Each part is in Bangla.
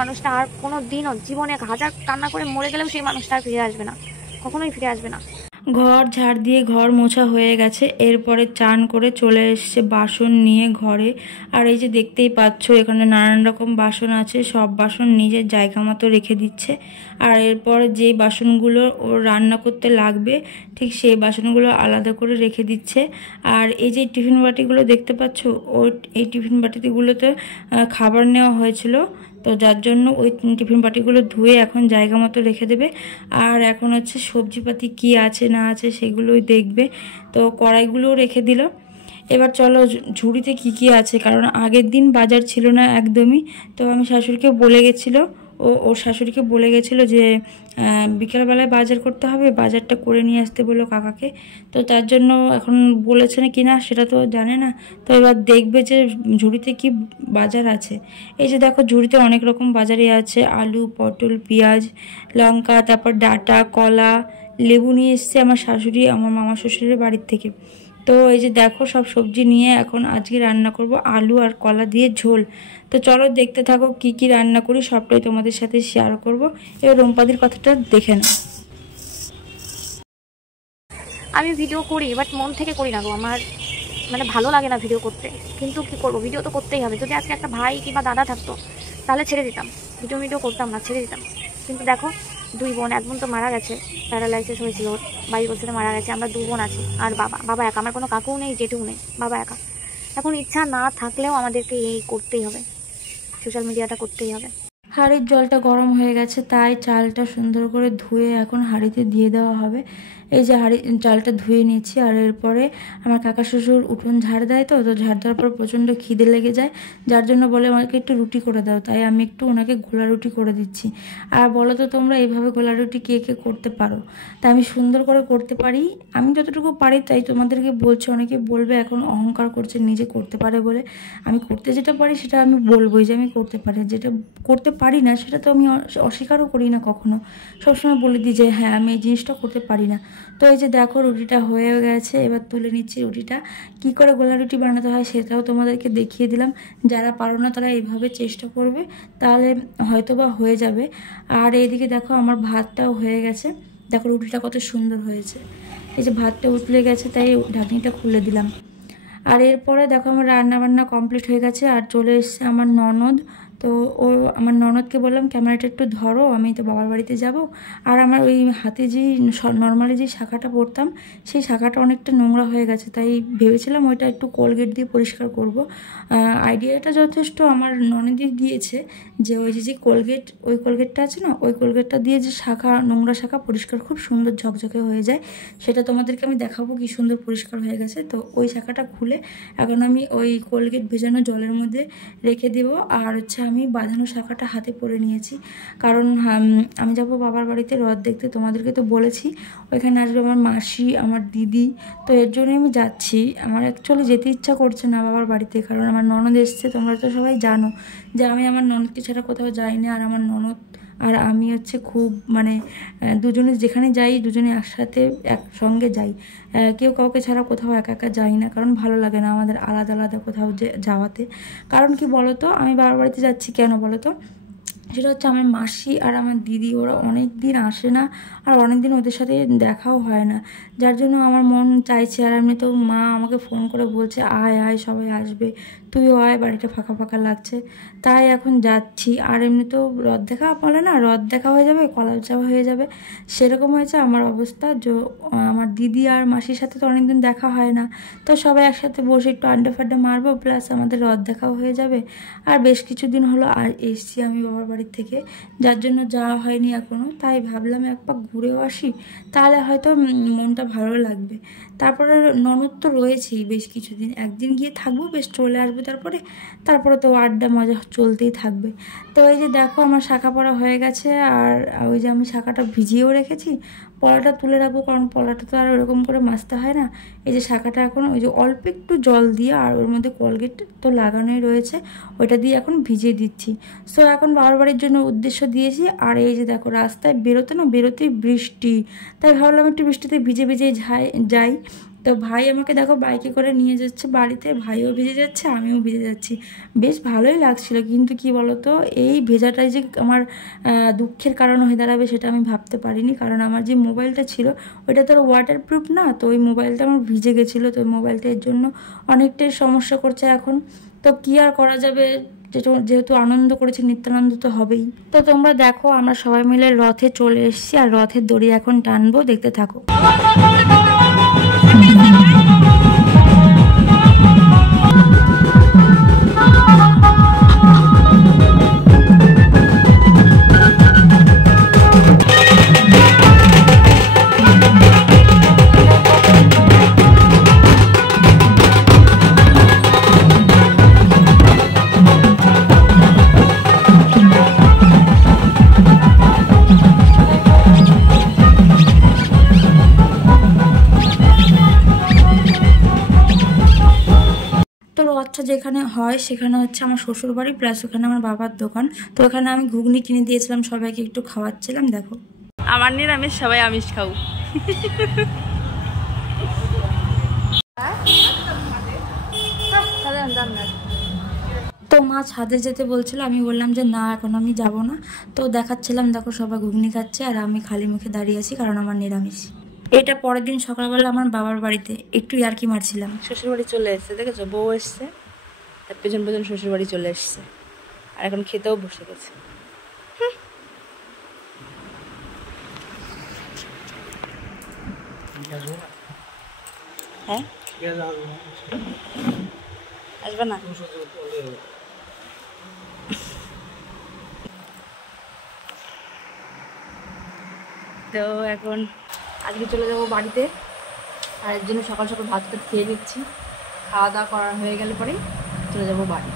মানুষটা আর কোনো দিনও জীবনে হাজার কান্না করে মরে গেলেও সেই মানুষটা আর ফিরে আসবে না, কখনোই ফিরে আসবে না। ঘর ঝাড় দিয়ে ঘর মোছা হয়ে গেছে। এরপরে চান করে চলে এসছে বাসন নিয়ে ঘরে। আর এই যে দেখতেই পাচ্ছ এখানে নানান রকম বাসন আছে, সব বাসন নিজের জায়গা মতো রেখে দিচ্ছে। আর এরপর যেই বাসনগুলো ও রান্না করতে লাগবে ঠিক সেই বাসনগুলো আলাদা করে রেখে দিচ্ছে। আর এই যে টিফিন বাটিগুলো দেখতে পাচ্ছ, ও এই টিফিন বাটিগুলোতে খাবার নেওয়া হয়েছিল, তো যার জন্য ওই টিফিন বাটিগুলো ধুয়ে এখন জায়গা মতো রেখে দেবে। আর এখন হচ্ছে সবজিপাতি কি আছে না আছে সেগুলোই দেখবে। তো কড়াইগুলোও রেখে দিল। এবার চলো ঝুড়িতে কি কি আছে, কারণ আগের দিন বাজার ছিল না একদমই। তো আমি শাশুড়িকে বলে গেছিলো, ওর শাশুড়িকে বলে গেছিলো যে বিকেলবেলায় বাজার করতে হবে, বাজারটা করে নিয়ে আসতে বললো কাকাকে। তো তার জন্য এখন বলেছে না কিনা সেটা তো জানে না। তো এবার দেখবে যে ঝুড়িতে কি বাজার আছে। এই যে দেখো ঝুড়িতে অনেক রকম বাজারই আছে, আলু, পটল, পেঁয়াজ, লঙ্কা, তারপর ডাঁটা, কলা, লেবু নিয়ে এসছে আমার শাশুড়ি আমার মামা শ্বশুরের বাড়ির থেকে। তো এই যে দেখো সব সবজি নিয়ে এখন আজকে রান্না করব আলু আর কলা দিয়ে ঝোল। তো চলো দেখতে থাকো কি কি রান্না করি, সবটাই তোমাদের সাথে শেয়ার করব। এবার রুম্পাদির কথাটা দেখে নাও। আমি ভিডিও করি বাট মন থেকে করি না গো, আমার মানে ভালো লাগে না ভিডিও করতে, কিন্তু কি করবো, ভিডিও তো করতেই হবে। যদি আজকে একটা ভাই কিংবা দাদা থাকতো তাহলে ছেড়ে দিতাম, ভিডিও করতাম না, ছেড়ে দিতাম। কিন্তু দেখো দুই বোন, এক বোন তো মারা গেছে, প্যারালাইসিস হয়েছিল, 22 বছরে মারা গেছে। আমরা দু বোন আছি, আর বাবা একা, আমার কোনো কাকুও নেই, জেঠুও নেই, বাবা একা। এখন ইচ্ছা না থাকলেও আমাদেরকে এই করতেই হবে, সোশ্যাল মিডিয়াটা করতেই হবে। হাঁড়ির জলটা গরম হয়ে গেছে, তাই চালটা সুন্দর করে ধুয়ে এখন হাঁড়িতে দিয়ে দেওয়া হবে। এই যে চালটা ধুয়ে নিয়েছি। আর এরপরে আমার কাকা শ্বশুর উঠোন ঝাড় দেয়, তো ঝাড় দেওয়ার পর প্রচণ্ড খিদে লেগে যায়, যার জন্য বলে আমাকে একটু রুটি করে দাও। তাই আমি একটু ওনাকে গোলা রুটি করে দিচ্ছি। আর বলো তো তোমরা এইভাবে গোলা রুটি কে কে করতে পারো? তাই আমি সুন্দর করে করতে পারি, আমি যতটুকু পারি তাই তোমাদেরকে বলছি। অনেকে বলবে এখন অহংকার করছে নিজে করতে পারে বলে। আমি করতে যেটা পারি সেটা আমি বলবোই যে আমি করতে পারি, যেটা করতে পারি না সেটা তো আমি অস্বীকারও করি না কখনো, সবসময় বলে দিই যে হ্যাঁ আমি এই জিনিসটা করতে পারি না। তো এই যে দেখো রুটিটা হয়ে গেছে, এবার তুলে নিচ্ছি রুটিটা। কি করে গোলা রুটি বানাতে হয় সেটাও তোমাদেরকে দেখিয়ে দিলাম। যারা পারো না তারা এইভাবে চেষ্টা করবে, তাহলে হয়তো বা হয়ে যাবে। আর এইদিকে দেখো আমার ভাতটাও হয়ে গেছে, দেখো রুটিটা কত সুন্দর হয়েছে। এই যে ভাতটা উতলে গেছে তাই ঢাকনিটা খুলে দিলাম। আর এরপরে দেখো আমার রান্না বান্না কমপ্লিট হয়ে গেছে। আর চলে এসছে আমার ননদ। তো আমার ননদকে বললাম ক্যামেরাটা একটু ধরো, আমি তো বাবার বাড়িতে যাব। আর আমার ওই হাতে যেই নর্মালি যে শাখাটা পরতাম সেই শাখাটা অনেকটা নোংরা হয়ে গেছে, তাই ভেবেছিলাম ওইটা একটু কোলগেট দিয়ে পরিষ্কার করব। আইডিয়াটা যথেষ্ট আমার ননদই দিয়েছে, যে ওই যে কোলগেট, ওই কোলগেটটা আছে না, ওই কোলগেটটা দিয়ে যে শাখা, নোংরা শাখা পরিষ্কার খুব সুন্দর ঝকঝকে হয়ে যায়, সেটা তোমাদেরকে আমি দেখাবো কি সুন্দর পরিষ্কার হয়ে গেছে। তো ওই শাখাটা খুলে এখন আমি ওই কোলগেট ভেজানো জলের মধ্যে রেখে দেবো। আর হচ্ছে আমি বাঁধানো শাখাটা হাতে পরে নিয়েছি, কারণ আমি যাব বাবার বাড়িতে রথ দেখতে, তোমাদেরকে তো বলেছি। ওইখানে আসবে আমার মাসি, আমার দিদি, তো এর জন্যই আমি যাচ্ছি। আমার অ্যাকচুয়ালি যেতে ইচ্ছা করছে না বাবার বাড়িতে, কারণ আমার ননদ এসছে, তোমরা তো সবাই জানো যে আমি আমার ননদকে ছাড়া কোথাও যাই না। আর আমার ননদ আর আমি হচ্ছে খুব মানে দুজনে যেখানে যাই দুজনে একসাথে একসঙ্গে যাই, কেউ কাউকে ছাড়া কোথাও একা একা যাই না, কারণ ভালো লাগে না আমাদের আলাদা আলাদা কোথাও যাওয়াতে। কারণ কি বলো তো, আমি বাবার বাড়িতে যাচ্ছি কেন বলো তো, সেটা হচ্ছে আমার মাসি আর আমার দিদি ওরা অনেক দিন আসে না, আর অনেক দিন ওদের সাথে দেখাও হয় না, যার জন্য আমার মন চাইছে। আর এমনি তো মা আমাকে ফোন করে বলছে আয় আয় সবাই আসবে, তুইও আয়, বাড়িটা ফাঁকা ফাঁকা লাগছে, তাই এখন যাচ্ছি। আর এমনি তো রথ দেখা বলে না, রথ দেখা হয়ে যাবে, কলা চাওয়া হয়ে যাবে, সেরকম হয়েছে আমার অবস্থা। আমার দিদি আর মাসির সাথে তো অনেকদিন দেখা হয় না, তো সবাই একসাথে বসে একটু আড্ডা ফাড্ডা মারবো, প্লাস আমাদের রথ দেখাও হয়ে যাবে। আর বেশ কিছুদিন হলো আর এসছি আমি বাবার বাড়ির থেকে, যার জন্য যাওয়া হয়নি এখনও, তাই ভাবলাম একবার ঘুরেও আসি, তাহলে হয়তো মনটা ভালো লাগবে। তারপরে ননদ তো রয়েছেই বেশ কিছুদিন, একদিন গিয়ে থাকবো, বেশ চলে আসবো, তারপরে তো আড্ডা মজা চলতেই থাকবে। তো এই যে দেখো আমার শাখা পরা হয়ে গেছে। আর ওই যে আমি শাখাটা ভিজিয়েও রেখেছি, পলাটা তুলে রাখবো, কারণ পলাটা তো আর ওরকম করে মাজতে হয় না। এই যে শাখাটা এখন ওই যে অল্প একটু জল দিয়ে, আর ওর মধ্যে কোলগেট তো লাগানোই রয়েছে, ওইটা দিয়ে এখন ভিজিয়ে দিচ্ছি। সো এখন বাবার বাড়ির জন্য উদ্দেশ্য দিয়েছি। আর এই যে দেখো রাস্তায় বেরোতেই বৃষ্টি, তাই ভাবলাম একটু বৃষ্টিতে ভিজে ভিজে যাই। তো ভাই আমাকে দেখো বাইকে করে নিয়ে যাচ্ছে বাড়িতে, ভাইও ভিজে যাচ্ছে আমিও ভিজে যাচ্ছি। বেশ ভালোই লাগছিল, কিন্তু কি বলতো এই ভেজাটাই যে আমার দুঃখের কারণ হয়ে দাঁড়াবে সেটা আমি ভাবতে পারিনি, কারণ আমার যে মোবাইলটা ছিল ওইটা তো ওয়াটারপ্রুফ না, তো ওই মোবাইলটা আমার ভিজে গেছিলো, তো ওই মোবাইলটা এর জন্য অনেকটাই সমস্যা করছে এখন। তো কি আর করা যাবে, যেহেতু আনন্দ করেছি নিত্যানন্দ তো হবেই। তো তোমরা দেখো আমরা সবাই মিলে রথে চলে এসেছি আর রথের দড়ি এখন টানবো, দেখতে থাকো। তো রথটা যেখানে হয় সেখানে হচ্ছে আমার শ্বশুর বাড়ি প্লাস ওখানে আমার বাবার দোকান। তো ওখানে আমি ঘুগনি কিনে দিয়েছিলাম, সবাইকে একটু খাওয়াচ্ছিলাম। দেখো আমার নিরামিষ, সবাই আমিষ খাও। তো মা ছাদে যেতে বলছিল, আমি বললাম যে না এখন আমি যাব না। তো দেখাচ্ছিলাম দেখো সবাই ঘুগনি খাচ্ছে আর আমি খালি মুখে দাঁড়িয়ে আছি কারণ আমার নিরামিষ। এটা পরের দিন সকালবেলা আমার বাবার বাড়িতে একটু ইয়ার্কি মারছিলাম। শ্বশুর বাড়ি চলে এসছে, দেখেছো, বউ এসছে, তার পেছন পেছন শ্বশুর বাড়ি চলে এসছে, আর এখন খেতেও বসে গেছে। হ্যাঁ আসবে না? তো এখন আজকে চলে যাবো বাড়িতে, আর এর জন্য সকাল সকাল ভাতটা খেয়ে নিচ্ছি। খাওয়া দাওয়া করা হয়ে গেলে পরেই চলে যাবো বাড়ি।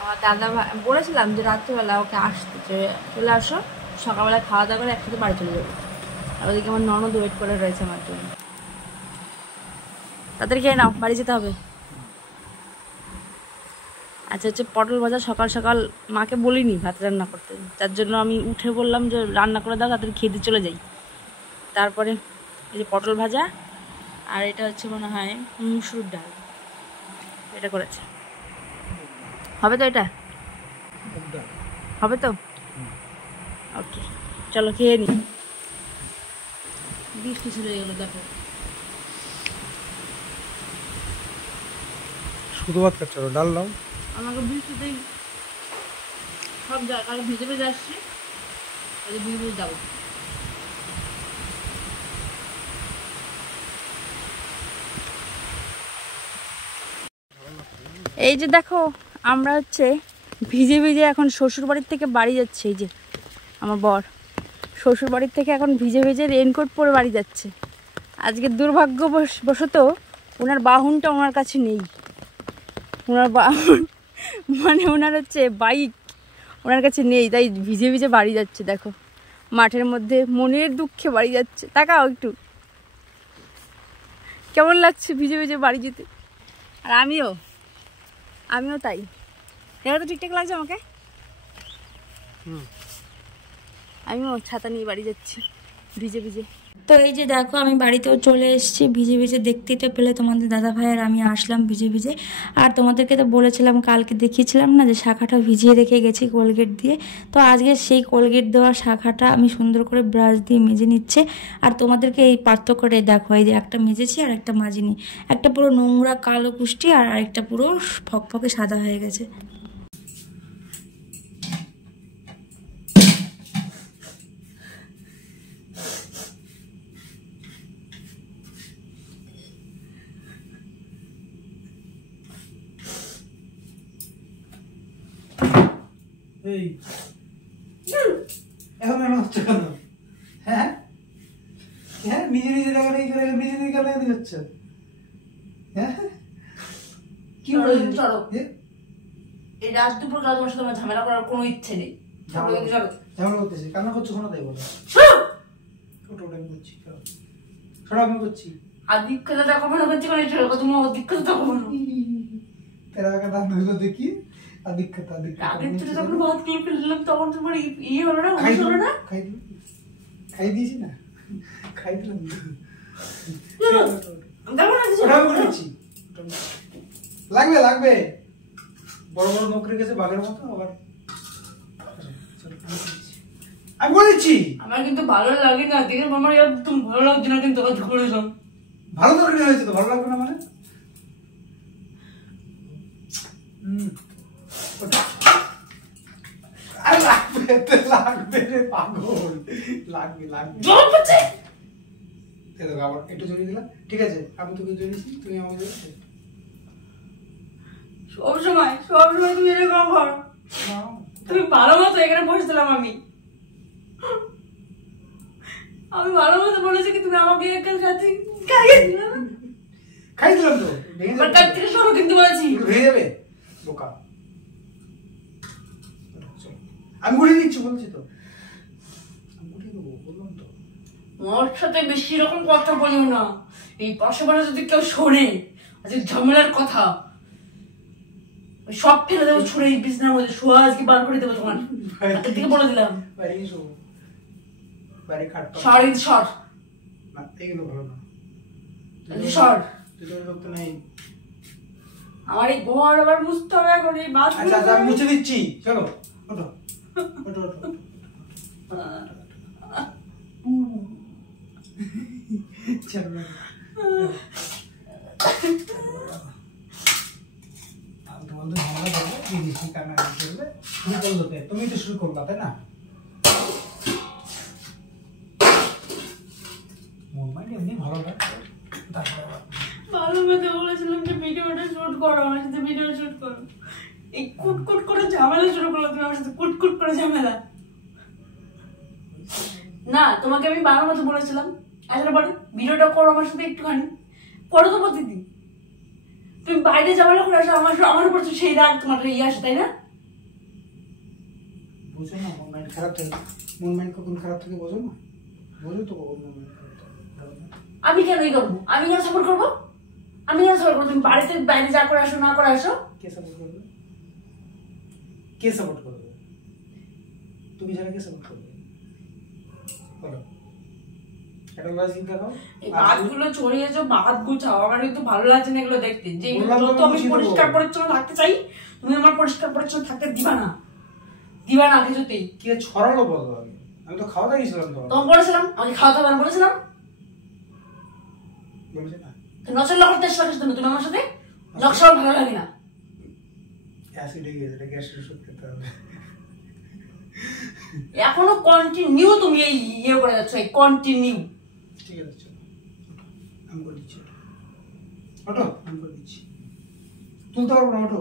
আমার দাদা বলেছিলাম যে রাত্রিবেলা ওকে আসতে, চলে আসো, সকালবেলা খাওয়া দাওয়া করে একসাথে বাড়ি চলে যাবো। আর ওদিকে আমার ননদ ওয়েট করে রয়েছে আমার জন্য। তাদের খেয়ে নাও, বাড়ি যেতে হবে। আচ্ছা হচ্ছে পটল ভাজা, সকাল সকাল মাকে বলিনি ভাত রান্না করতে, যার জন্য আমি উঠে বললাম যে রান্না করে দাও, তাদের খেতে চলে যাই। তারপরে এই যে পটল ভাজা, আর এটা হচ্ছে মনে হয় মুসুর ডাল, এটা করেছে। হবে তো, এটা হবে তো? ওকে, চলো খেয়ে নি। বৃষ্টি শুরু হয়ে গেলো, দেখো। শুধু ভাত খাচ্ছ, ডাল দাও। আমাকে বৃষ্টিতেই সব জায়গায় ভিজে ভিজে আসছে, ভিজে ভিজে যাবো। এই যে দেখো আমরা হচ্ছে ভিজে ভিজে এখন শ্বশুর বাড়ির থেকে বাড়ি যাচ্ছে। এই যে আমার বর শ্বশুর বাড়ির থেকে এখন ভিজে ভিজে রেনকোট পরে বাড়ি যাচ্ছে। আজকে দুর্ভাগ্যবশত ওনার বাহনটা ওনার কাছে নেই। ওনার বাহন মানে ওনার হচ্ছে বাইক ওনার কাছে নেই, তাই ভিজে ভিজে বাড়ি যাচ্ছে। দেখো মাঠের মধ্যে মনের দুঃখে বাড়ি যাচ্ছে। তাকাও একটু, কেমন লাগছে ভিজে ভিজে বাড়ি যেতে। আর আমিও তাই। এটা তো ঠিকঠাক লাগছে আমাকে। আমিও ছাতা নিয়ে বাড়ি যাচ্ছি ভিজে ভিজে। তো এই যে দেখো আমি বাড়িতেও চলে এসেছি ভিজে ভিজে, দেখতেই তো পেলে তোমাদের দাদা ভাই আর আমি আসলাম ভিজে ভিজে। আর তোমাদেরকে তো বলেছিলাম, কালকে দেখিয়েছিলাম না যে শাখাটা ভিজিয়ে রেখে গেছি কোলগেট দিয়ে। তো আজকে সেই কোলগেট দেওয়া শাখাটা আমি সুন্দর করে ব্রাশ দিয়ে মেজে নিচ্ছে। আর তোমাদেরকে এই পার্থক্যটাই দেখো, এই যে একটা মেজেছি আর একটা মাজিনি, একটা পুরো নোংরা কালো কুষ্টি আর আরেকটা পুরো ফকফকে সাদা হয়ে গেছে। এখন হচ্ছে কেন? হ্যাঁ হ্যাঁ, নিজে নিজে জায়গাটা এই করে নিজে নিজে কেন হচ্ছে? হ্যাঁ কি বলছিস? চলো, এই রাত দুপুর কাল তোমার সাথে আমার ঝামেলা করার কোনো ইচ্ছে নেই। ঝামেলা করতেছি, কান্না করছো কেন? তাই বলো। আমি করছি, আমি করছি। আর দীক্ষাটা দেখো মনে করছি মানে তুমি দীক্ষাটা দেখো মনে তেরা কথা দেখি। যখন ভাত খেয়ে ফেললাম তখন তোমার ইয়ে হলো না, হলো না? খাই দিয়েছি না, খাই দিলাম। ওটা আমি করে দিচ্ছি। লাগবে লাগবে, বড় বড় নখ রেখেছে বাঘের মতো আবার। আমি করে দিচ্ছি। আমার কিন্তু ভালো লাগে না, দেখে আমার একদম ভালো লাগছে না, কিন্তু কাজ করেছো। ভালো তরকারি হয়েছে তো, ভালো লাগবে না মানে? আর লাগবে তো লাগবে রে পাগল, লাগবে লাগবে। জল পড়ছে। এই দেখো আবার একটু জড়িয়ে দিলাম, ঠিক আছে? আমি তোকে জড়িয়েছি, তুমি আমাকে জড়িয়েছো। সব সময় তুমি এরকম করো। তুমি ভালো মতো এখানে বসেছিলাম আমি ভালো মতো বলেছি কি তুমি আমাকে একটা সাথে খাইয়ে দিলে না? খাই দিলাম তো, ভেঙে আমার যাবে। কাছ থেকে সরো কিন্তু বলেছি। ভেঙে যাবে বোকা। আমি গুড়িয়ে দিচ্ছি বলছি তো, আমি গুড়িয়ে দেবো বললাম তো। ওর সাথে বেশি রকম কথা বলিও না, এই পাশে পাশে যদি কেউ শোনে আজকে ঝামেলার কথা, সব ফেলে দেবো ছুড়ে এই বিছনার মধ্যে, শোয়া আজকে বার করে দেবো তোমার। আগে থেকে বলে দিলাম। বাইরে এসো, বাইরে খাট পাও। সর না, এগুলো ভালো না। সর। দুটোর লোক তো নেই। আমার এই ঘর আবার মুছতে হবে এখন, এই বাথ। আচ্ছা আচ্ছা, আমি মুছে দিচ্ছি, চলো ওঠো ওঠো ওঠো। চলো তোমার তো ঝামেলা করবে, জিনিসটি কান্নাকাটি করবে, শুরু করলো কে? তুমি তো শুরু করলা, তাই না? মোবাইল এমনি ভালো লাগে, তারপরে আবার ভালো মতো বলেছিলাম যে ভিডিওটা শুট করো, আমার সাথে ভিডিও শুট করো, এই কুটকুট করে ঝামেলা শুরু করলো তুমি আমার সাথে, কুটকুট করে ঝামেলা। না, তোমাকে আমি ভালো মতো বলেছিলাম আসলে পরে ভিডিওটা করো আমার সাথে একটুখানি, করো তো প্রতিদিন। তুমি বাইরে ঝামেলা করে আসো, আমার উপর তো সেই রাগ তোমার ইয়ে আসে, তাই না? বুঝো না, মন মাইন্ড খারাপ থাকে, মন মাইন্ড কখন খারাপ থাকে বোঝো না? বোঝো তো কখন মন মাইন্ড খারাপ থাকে? আমি কেন ই করবো? আমি কেন সাপোর্ট করবো? আমি কেন সাপোর্ট করবো? তুমি বাড়িতে বাইরে যা করে আসো না করে আসো। কে সাপোর্ট করবে? কে সাপোর্ট করবে? তুমি ছাড়া কে সাপোর্ট করবে? বলো, একটা লজিক দেখাও। এই ভাতগুলো ছড়িয়েছো, ভাত গুছাও, আমার কিন্তু ভালো লাগছে না এগুলো দেখতে, যে বললাম তো যত আমি গুছিয়ে দেবো। পরিষ্কার পরিচ্ছন্ন থাকতে চাই, তুমি আমার পরিষ্কার পরিচ্ছন্ন থাকতে দিবা না কিছুতেই। কে ছড়ালো বলো? আমি তো খাওয়া দাওয়া গেছিলাম তো। তোমাকে বলেছিলাম আমাকে খাওয়া দাওয়া বলেছিলাম, বলেছে না? নচল করতে চেষ্টা করছো তুমি আমার সাথে, নকশাও ভালো লাগে না। অ্যাসিড হয়ে গেছে, এটা গ্যাসের ওষুধ খেতে হবে। এখনো কন্টিনিউ তুমি এই ইয়ে করে যাচ্ছ, এই কন্টিনিউ। ঠিক আছে চলো, আমি করে দিচ্ছি। ওঠো, আমি করে দিচ্ছি। তুলতে পারবো না, ওঠো।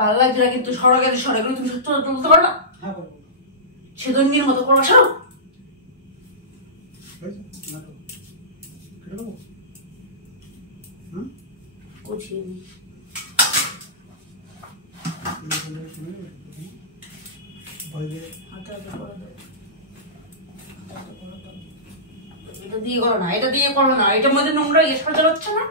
ভালো লাগছে না কিন্তু, সড়কে সড়কগুলো তুমি সত্য তুলতে পারো না, হ্যাঁ পারবো। সেদন্যির মতো করো, সরো। হয়েছে? না তো। কেটে দেবো? হুম? বুঝিয়ে নি। ভয় দিয়ে হাতে হাতে করে দাও। এটা দিয়ে করো না, এটা দিয়ে করো না, এটার মধ্যে নোংরা ইয়ে সরা যাচ্ছে না।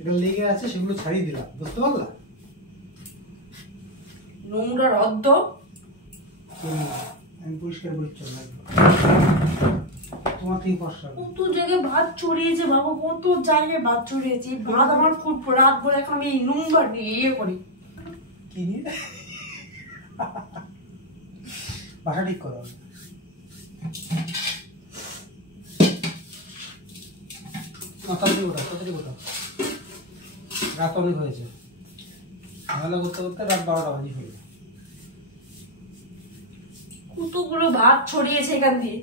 এটা লেগে আছে, সেগুলো ছাড়িয়ে দিলাম, বুঝতে পারলা? নোংরা রদ্দ। আমি পরিষ্কার পরিচ্ছন্ন একদম। তোমার থেকে কষ্ট হবে। কত জায়গায় ভাত ছড়িয়েছে বাবু, কত জায়গায় ভাত ছড়িয়েছে, এই ভাত আমার খুব রাত বলে এখন আমি এই নোংরা নিয়ে ইয়ে করি। কি নিয়ে? বাসা ঠিক করো। তাড়াতাড়ি ওঠা, তাড়াতাড়ি ওঠা। রাত অনেক হয়েছে, ঝামেলা করতে করতে রাত 12টা বাজে ফেলবে। কতগুলো ভাত ছড়িয়েছে এখান দিয়ে।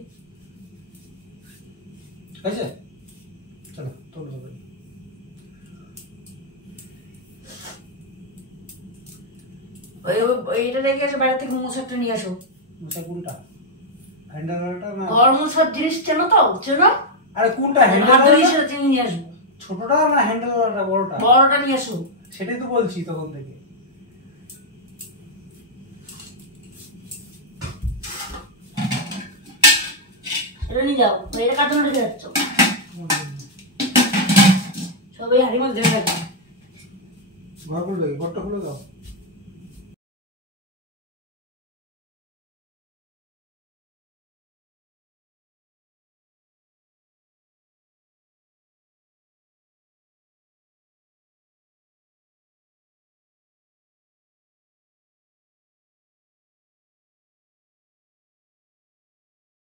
হয়েছে? চলো তোলো তো। এইটা রেখে এসে বাইরে থেকে মোছারটা নিয়ে আসো। মোছা কোনটা? হ্যান্ডেলটা না? ঘর মোছার জিনিস চেনো তো? চেনো? আরে কোনটা হাত হ্যান্ডেল? ধরে সেটা চিনি নিয়ে আসবো। ছোটটা না হ্যান্ডেলটা বড়টা? বড়টা নিয়ে আসো। সেটাই তো বলছি তখন থেকে। এটা নিয়ে যাও, এটা কার্টুন রেখে যাচ্ছ সবাই হাড়ি মাছ ধরে রাখবে। ঘর খুলে দাও, ঘরটা খুলে দাও।